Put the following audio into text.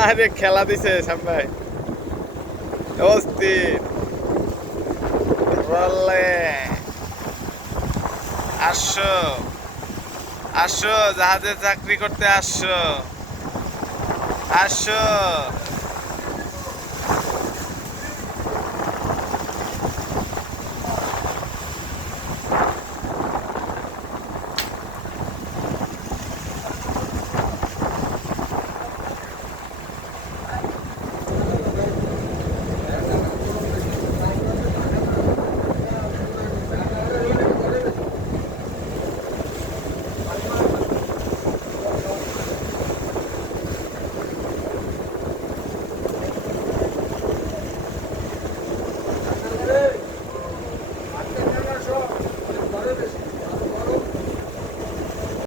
আরে খেলা দিছে সামনে অস্থির বললে আসো আসো জাহাজে চাকরি করতে আসো আসো